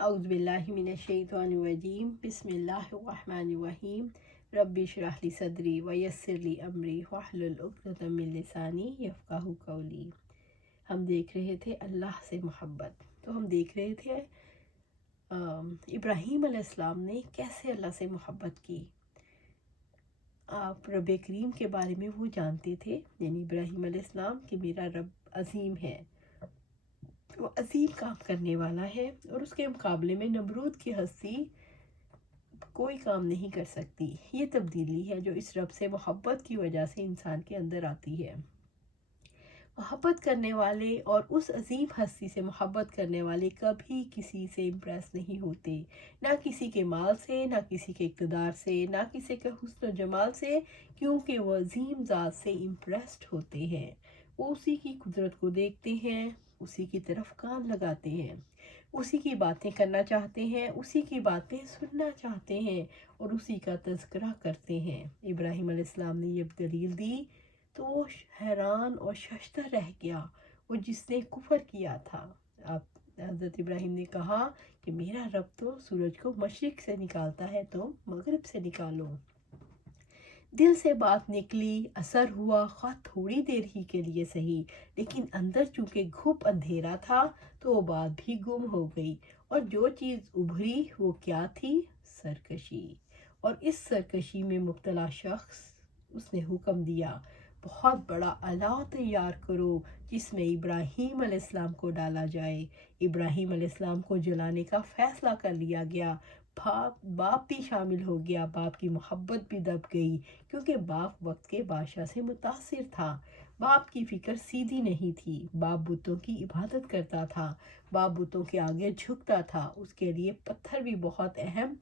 اعوذ باللہ من الشیطان الرجیم بسم اللہ الرحمن الرحیم رب اشرح لی صدری ویسر لی امری واحلل عقدۃ من لسانی یفقہوا قولی۔ ہم دیکھ رہے تھے اللہ سے محبت، تو ہم دیکھ رہے تھے ابراہیم علیہ السلام نے کیسے اللہ سے محبت کی۔ آپ رب کریم کے بارے میں وہ جانتے تھے، یعنی ابراہیم علیہ السلام، کہ میرا رب عظیم ہے، وہ عظیم کام کرنے والا ہے، اور اس کے مقابلے میں نمرود کی ہستی کوئی کام نہیں کر سکتی۔ یہ تبدیلی ہے جو اس رب سے محبت کی وجہ سے انسان کے اندر آتی ہے۔ محبت کرنے والے اور اس عظیم ہستی سے محبت کرنے والے کبھی کسی سے امپریس نہیں ہوتے، نہ کسی کے مال سے، نہ کسی کے اقتدار سے، نہ کسی کے حسن و جمال سے، کیونکہ وہ عظیم ذات سے امپریسڈ ہوتے ہیں۔ وہ اسی کی قدرت کو دیکھتے ہیں، اسی کی طرف کان لگاتے ہیں، اسی کی باتیں کرنا چاہتے ہیں، اسی کی باتیں سننا چاہتے ہیں، اور اسی کا تذکرہ کرتے ہیں۔ ابراہیم علیہ السلام نے یہ دلیل دی تو وہ حیران اور ششدر رہ گیا، وہ جس نے کفر کیا تھا۔ حضرت ابراہیم نے کہا کہ میرا رب تو سورج کو مشرق سے نکالتا ہے، تو مغرب سے نکالو۔ دل سے بات نکلی، اثر ہوا، خواہ تھوڑی دیر ہی کے لیے صحیح، لیکن اندر چونکہ گھپ اندھیرا تھا تو وہ بات بھی گم ہو گئی، اور جو چیز ابھری وہ کیا تھی؟ سرکشی۔ اور اس سرکشی میں مبتلا شخص، اس نے حکم دیا، بہت بڑا الاؤ تیار کرو جس میں ابراہیم علیہ السلام کو ڈالا جائے۔ ابراہیم علیہ السلام کو جلانے کا فیصلہ کر لیا گیا۔ باپ بھی شامل ہو گیا، باپ کی محبت بھی دب گئی، کیونکہ باپ وقت کے بادشاہ سے متاثر تھا۔ باپ کی فکر سیدھی نہیں تھی، باپ بتوں کی عبادت کرتا تھا، باپ بتوں کے آگے جھکتا تھا، اس کے لیے پتھر بھی بہت اہم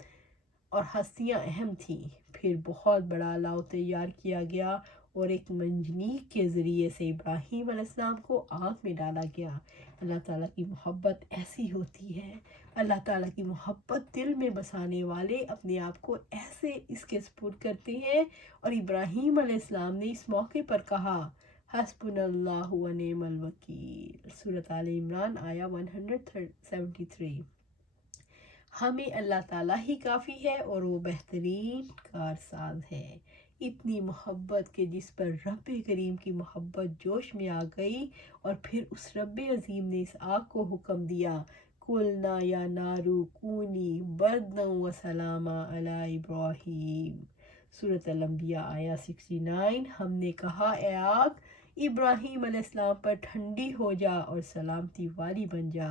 اور ہستیاں اہم تھیں۔ پھر بہت بڑا الاؤ تیار کیا گیا، اور ایک منجنیق کے ذریعے سے ابراہیم علیہ السلام کو آگ میں ڈالا گیا۔ اللہ تعالیٰ کی محبت ایسی ہوتی ہے، اللہ تعالیٰ کی محبت دل میں بسانے والے اپنے آپ کو ایسے اس کے سپرد کرتے ہیں، اور ابراہیم علیہ السلام نے اس موقع پر کہا، حسبنا اللہ و نعم الوکیل، سورۃ آل عمران آیا 173۔ ہمیں اللہ تعالیٰ ہی کافی ہے اور وہ بہترین کارساز ہے۔ اتنی محبت کہ جس پر رب کریم کی محبت جوش میں آ گئی، اور پھر اس رب عظیم نے اس آگ کو حکم دیا، قُلْنَا یا نارو کونی بردًا وسلاما علی ابراہیم، سورۃ الانبیاء آیا 69۔ ہم نے کہا، اے آگ ابراہیم علیہ السلام پر ٹھنڈی ہو جا اور سلامتی والی بن جا۔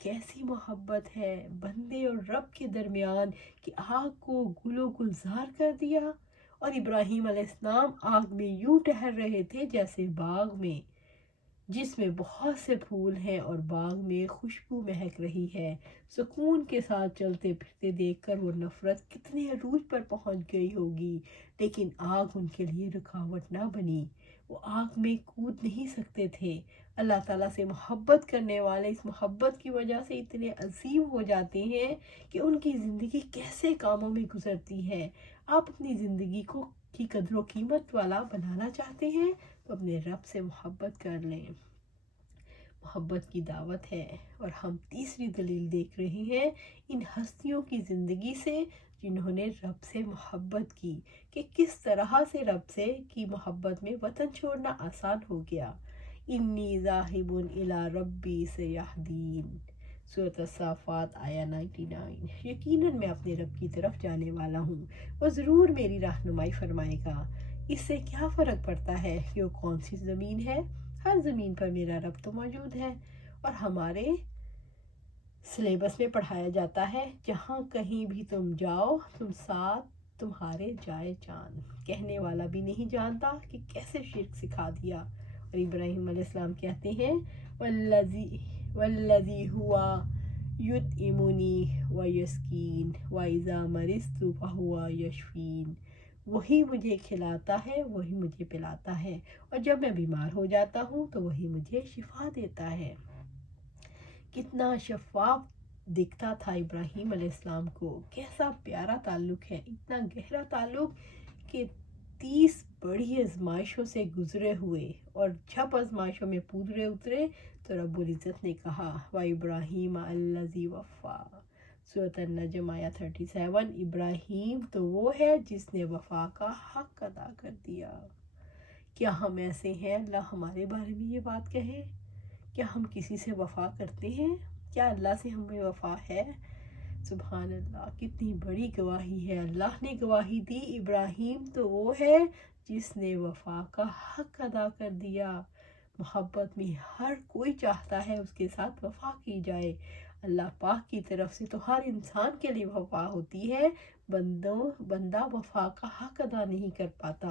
کیسی محبت ہے بندے اور رب کے درمیان کہ آگ کو گل و گلزار کر دیا، اور ابراہیم علیہ السلام آگ میں یوں ٹہل رہے تھے جیسے باغ میں جس میں بہت سے پھول ہیں اور باغ میں خوشبو مہک رہی ہے۔ سکون کے ساتھ چلتے پھرتے دیکھ کر وہ نفرت کتنے عروج پر پہنچ گئی ہوگی، لیکن آگ ان کے لیے رکاوٹ نہ بنی، وہ آگ میں کود نہیں سکتے تھے۔ اللہ تعالیٰ سے محبت کرنے والے اس محبت کی وجہ سے اتنے عظیم ہو جاتے ہیں کہ ان کی زندگی کیسے کاموں میں گزرتی ہے۔ آپ اپنی زندگی کو کی قدر و قیمت والا بنانا چاہتے ہیں تو اپنے رب سے محبت کر لیں۔ محبت کی دعوت ہے، اور ہم تیسری دلیل دیکھ رہے ہیں ان ہستیوں کی زندگی سے جنہوں نے رب سے محبت کی، کہ کس طرح سے رب سے کی محبت میں وطن چھوڑنا آسان ہو گیا۔ انی ذاہب الی ربی سیہدین، سورۃ الصافات آیا 99۔ یقیناً میں اپنے رب کی طرف جانے والا ہوں، وہ ضرور میری رہنمائی فرمائے گا۔ اس سے کیا فرق پڑتا ہے کہ وہ کون سی زمین ہے؟ ہر زمین پر میرا رب تو موجود ہے، اور ہمارے سلیبس میں پڑھایا جاتا ہے، جہاں کہیں بھی تم جاؤ تم ساتھ تمہارے جائے جان۔ کہنے والا بھی نہیں جانتا کہ کیسے شرک سکھا دیا۔ اور ابراہیم علیہ السلام کہتے ہیں، والذی ہوا یطعمنی ویسقین واذا مرضت فہو یشفین، وہی مجھے کھلاتا ہے، وہی مجھے پلاتا ہے، اور جب میں بیمار ہو جاتا ہوں تو وہی مجھے شفا دیتا ہے۔ کتنا شفاف دکھتا تھا ابراہیم علیہ السلام کو، کیسا پیارا تعلق ہے، اتنا گہرا تعلق کہ 30 بڑی آزمائشوں سے گزرے ہوئے، اور جب آزمائشوں میں پورے اترے تو رب العزت نے کہا، وَإِبْرَاهِيمَ الَّذِي وَفَّى، سورۃ النجم آیا 37، ابراہیم تو وہ ہے جس نے وفا کا حق ادا کر دیا۔ کیا ہم ایسے ہیں اللہ ہمارے بارے میں یہ بات کہے؟ کیا ہم کسی سے وفا کرتے ہیں؟ کیا اللہ سے ہمیں وفا ہے؟ سبحان اللہ، کتنی بڑی گواہی ہے۔ اللہ نے گواہی دی ابراہیم تو وہ ہے جس نے وفا کا حق ادا کر دیا۔ محبت میں ہر کوئی چاہتا ہے اس کے ساتھ وفا کی جائے۔ اللہ پاک کی طرف سے تو ہر انسان کے لیے وفا ہوتی ہے، بندہ وفا کا حق ادا نہیں کر پاتا۔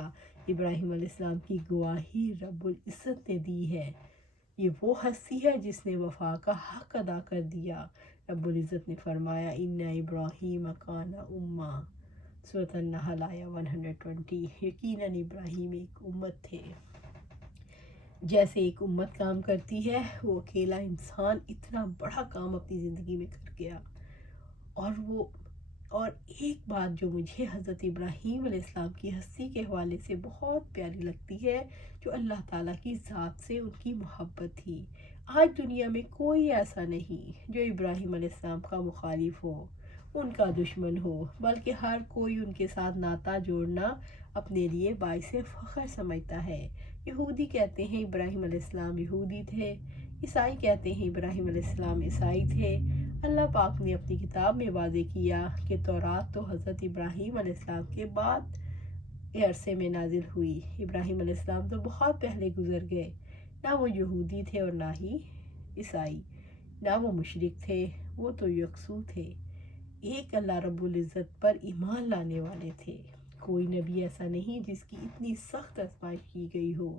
ابراہیم علیہ السلام کی گواہی رب العزت نے دی ہے۔ یہ وہ ہستی ہے جس نے وفا کا حق ادا کر دیا۔ رب العزت نے فرمایا ان ابراہیم کان امہ، سورۃ النحل آیا 120، یقیناً ابراہیم ایک امت تھے۔ جیسے ایک امت کام کرتی ہے، وہ اکیلا انسان اتنا بڑا کام اپنی زندگی میں کر گیا۔ اور ایک بات جو مجھے حضرت ابراہیم علیہ السلام کی ہستی کے حوالے سے بہت پیاری لگتی ہے، جو اللہ تعالیٰ کی ذات سے ان کی محبت تھی۔ آج دنیا میں کوئی ایسا نہیں جو ابراہیم علیہ السلام کا مخالف ہو، ان کا دشمن ہو، بلکہ ہر کوئی ان کے ساتھ ناطہ جوڑنا اپنے لیے باعث فخر سمجھتا ہے۔ یہودی کہتے ہیں ابراہیم علیہ السلام یہودی تھے، عیسائی کہتے ہیں ابراہیم علیہ السلام عیسائی تھے۔ اللہ پاک نے اپنی کتاب میں واضح کیا کہ تورات تو حضرت ابراہیم علیہ السلام کے بعد عرصے میں نازل ہوئی۔ ابراہیم علیہ السلام تو بہت پہلے گزر گئے۔ نہ وہ یہودی تھے اور نہ ہی عیسائی، نہ وہ مشرک تھے، وہ تو یکسو تھے، ایک اللہ رب العزت پر ایمان لانے والے تھے۔ کوئی نبی ایسا نہیں جس کی اتنی سخت آزمائش کی گئی ہو۔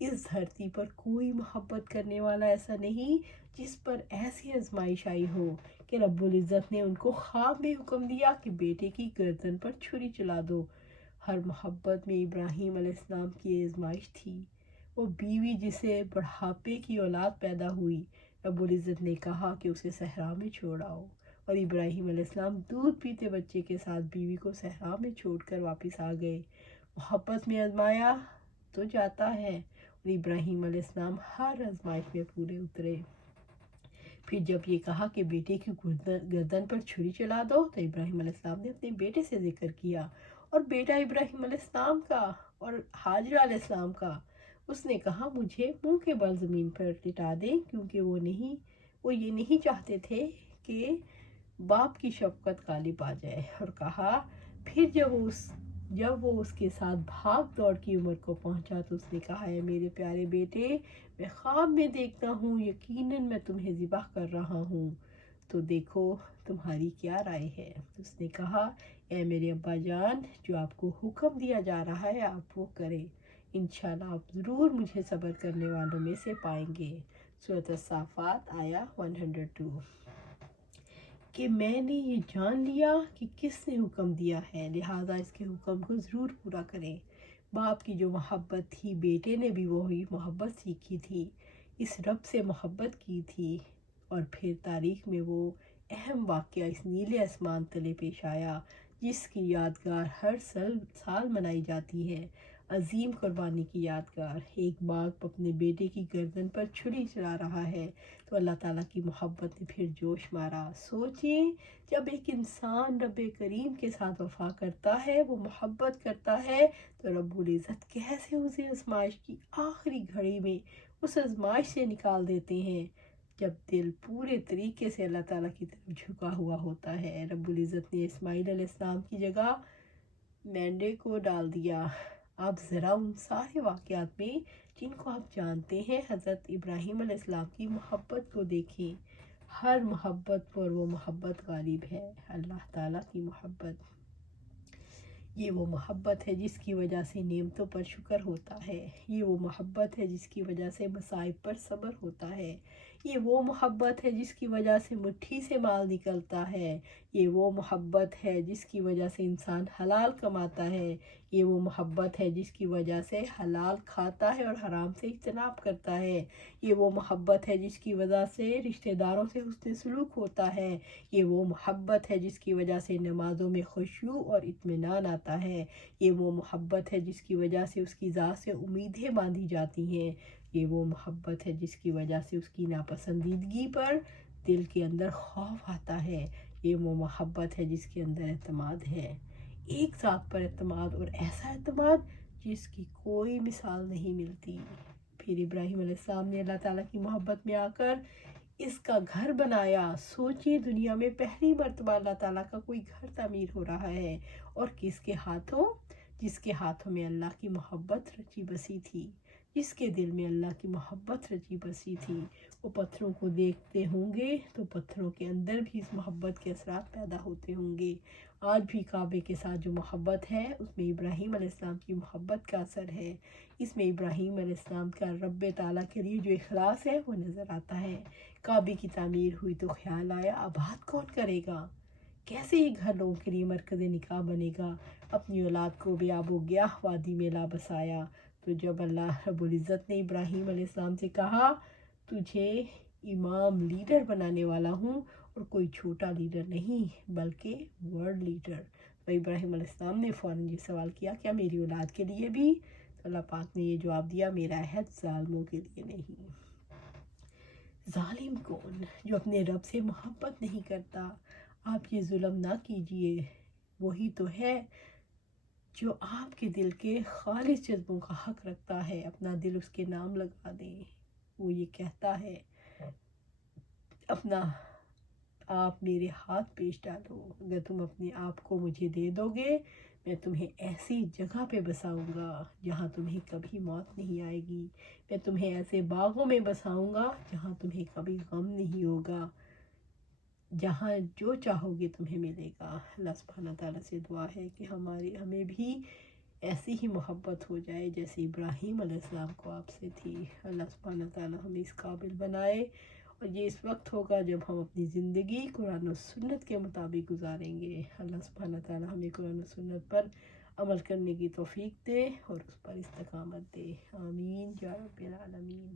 اس دھرتی پر کوئی محبت کرنے والا ایسا نہیں جس پر ایسی آزمائش آئی ہو کہ رب العزت نے ان کو خواب میں حکم دیا کہ بیٹے کی گردن پر چھری چلا دو۔ ہر محبت میں ابراہیم علیہ السلام کی آزمائش تھی۔ وہ بیوی جسے بڑھاپے کی اولاد پیدا ہوئی، رب العزت نے کہا کہ اسے صحرا میں چھوڑ آؤ، اور ابراہیم علیہ السلام دودھ پیتے بچے کے ساتھ بیوی کو صحرا میں چھوڑ کر واپس آ گئے۔ محبت میں آزمایا تو جاتا ہے، اور ابراہیم علیہ السلام ہر آزمائش میں پورے اترے۔ پھر جب یہ کہا کہ بیٹے کی گردن پر چھری چلا دو، تو ابراہیم علیہ السلام نے اپنے بیٹے سے ذکر کیا، اور بیٹا ابراہیم علیہ السلام کا اور حاجرہ علیہ السلام کا۔ اس نے کہا مجھے منہ کے بل زمین پر لٹا دیں، کیونکہ وہ یہ نہیں چاہتے تھے کہ باپ کی شفقت غالب آ جائے، اور کہا پھر جب وہ اس کے ساتھ بھاگ دوڑ کی عمر کو پہنچا تو اس نے کہا اے میرے پیارے بیٹے، میں خواب میں دیکھتا ہوں یقیناً میں تمہیں ذبح کر رہا ہوں، تو دیکھو تمہاری کیا رائے ہے۔ اس نے کہا اے میرے ابا جان، جو آپ کو حکم دیا جا رہا ہے آپ وہ کریں، انشاءاللہ آپ ضرور مجھے صبر کرنے والوں میں سے پائیں گے۔ سورۃ الصافات آیا 102، کہ میں نے یہ جان لیا کہ کس نے حکم دیا ہے، لہٰذا اس کے حکم کو ضرور پورا کریں۔ باپ کی جو محبت تھی، بیٹے نے بھی وہی محبت سیکھی تھی، اس رب سے محبت کی تھی، اور پھر تاریخ میں وہ اہم واقعہ اس نیلے آسمان تلے پیش آیا جس کی یادگار ہر سال منائی جاتی ہے۔ عظیم قربانی کی یادگار، ایک باپ اپنے بیٹے کی گردن پر چھری چلا رہا ہے تو اللہ تعالیٰ کی محبت نے پھر جوش مارا۔ سوچیں، جب ایک انسان رب کریم کے ساتھ وفا کرتا ہے، وہ محبت کرتا ہے، تو رب العزت کیسے اسے آزمائش کی آخری گھڑی میں اس آزمائش سے نکال دیتے ہیں، جب دل پورے طریقے سے اللہ تعالیٰ کی طرف جھکا ہوا ہوتا ہے۔ رب العزت نے اسماعیل علیہ السلام کی جگہ مینڈے کو ڈال دیا۔ آپ ذرا ان سارے واقعات میں جن کو آپ جانتے ہیں حضرت ابراہیم علیہ السلام کی محبت کو دیکھیں۔ ہر محبت پر وہ محبت غالب ہے، اللہ تعالیٰ کی محبت۔ یہ وہ محبت ہے جس کی وجہ سے نعمتوں پر شکر ہوتا ہے، یہ وہ محبت ہے جس کی وجہ سے مصائب پر صبر ہوتا ہے، یہ وہ محبت ہے جس کی وجہ سے مٹھی سے مال نکلتا ہے، یہ وہ محبت ہے جس کی وجہ سے انسان حلال کماتا ہے، یہ وہ محبت ہے جس کی وجہ سے حلال کھاتا ہے اور حرام سے اجتناب کرتا ہے، یہ وہ محبت ہے جس کی وجہ سے رشتہ داروں سے حسن سلوک ہوتا ہے، یہ وہ محبت ہے جس کی وجہ سے نمازوں میں خشوع اور اطمینان آتا ہے، یہ وہ محبت ہے جس کی وجہ سے اس کی ذات سے امیدیں باندھی جاتی ہیں، یہ وہ محبت ہے جس کی وجہ سے اس کی ناپسندیدگی پر دل کے اندر خوف آتا ہے، یہ وہ محبت ہے جس کے اندر اعتماد ہے، ایک ذات پر اعتماد، اور ایسا اعتماد جس کی کوئی مثال نہیں ملتی۔ پھر ابراہیم علیہ السلام نے اللہ تعالیٰ کی محبت میں آ کر اس کا گھر بنایا۔ سوچئے دنیا میں پہلی مرتبہ اللہ تعالیٰ کا کوئی گھر تعمیر ہو رہا ہے، اور کس کے ہاتھوں؟ جس کے ہاتھوں میں اللہ کی محبت رچی بسی تھی، جس کے دل میں اللہ کی محبت رچی بسی تھی۔ وہ پتھروں کو دیکھتے ہوں گے تو پتھروں کے اندر بھی اس محبت کے اثرات پیدا ہوتے ہوں گے۔ آج بھی کعبے کے ساتھ جو محبت ہے اس میں ابراہیم علیہ السلام کی محبت کا اثر ہے، اس میں ابراہیم علیہ السلام کا رب تعالیٰ کے لیے جو اخلاص ہے وہ نظر آتا ہے۔ کعبے کی تعمیر ہوئی تو خیال آیا آباد کون کرے گا، کیسے یہ گھر لوگوں کے لیے مرکز نکاح بنے گا۔ اپنی اولاد کو بے آب و گیاہ وادی میں لا بسایا، تو جب اللہ رب العزت نے ابراہیم علیہ السلام سے کہا تجھے امام لیڈر بنانے والا ہوں، اور کوئی چھوٹا لیڈر نہیں بلکہ ورلڈ لیڈر، تو ابراہیم علیہ السلام نے فوراً یہ سوال کیا کیا میری اولاد کے لیے بھی؟ تو اللہ پاک نے یہ جواب دیا میرا عہد ظالموں کے لیے نہیں۔ ظالم کون؟ جو اپنے رب سے محبت نہیں کرتا۔ آپ یہ ظلم نہ کیجئے، وہی تو ہے جو آپ کے دل کے خالص جذبوں کا حق رکھتا ہے، اپنا دل اس کے نام لگا دیں۔ وہ یہ کہتا ہے اپنا آپ میرے ہاتھ پیش ڈالو، اگر تم اپنے آپ کو مجھے دے دو گے میں تمہیں ایسی جگہ پہ بساؤں گا جہاں تمہیں کبھی موت نہیں آئے گی، میں تمہیں ایسے باغوں میں بساؤں گا جہاں تمہیں کبھی غم نہیں ہوگا، جہاں جو چاہو گے تمہیں ملے گا۔ اللہ سبحانہ تعالیٰ سے دعا ہے کہ ہمیں بھی ایسی ہی محبت ہو جائے جیسے ابراہیم علیہ السلام کو آپ سے تھی۔ اللہ سبحانہ تعالیٰ ہمیں اس قابل بنائے، اور یہ اس وقت ہوگا جب ہم اپنی زندگی قرآن و سنت کے مطابق گزاریں گے۔ اللہ سبحانہ تعالیٰ ہمیں قرآن و سنت پر عمل کرنے کی توفیق دے اور اس پر استقامت دے۔ آمین یا رب العالمین۔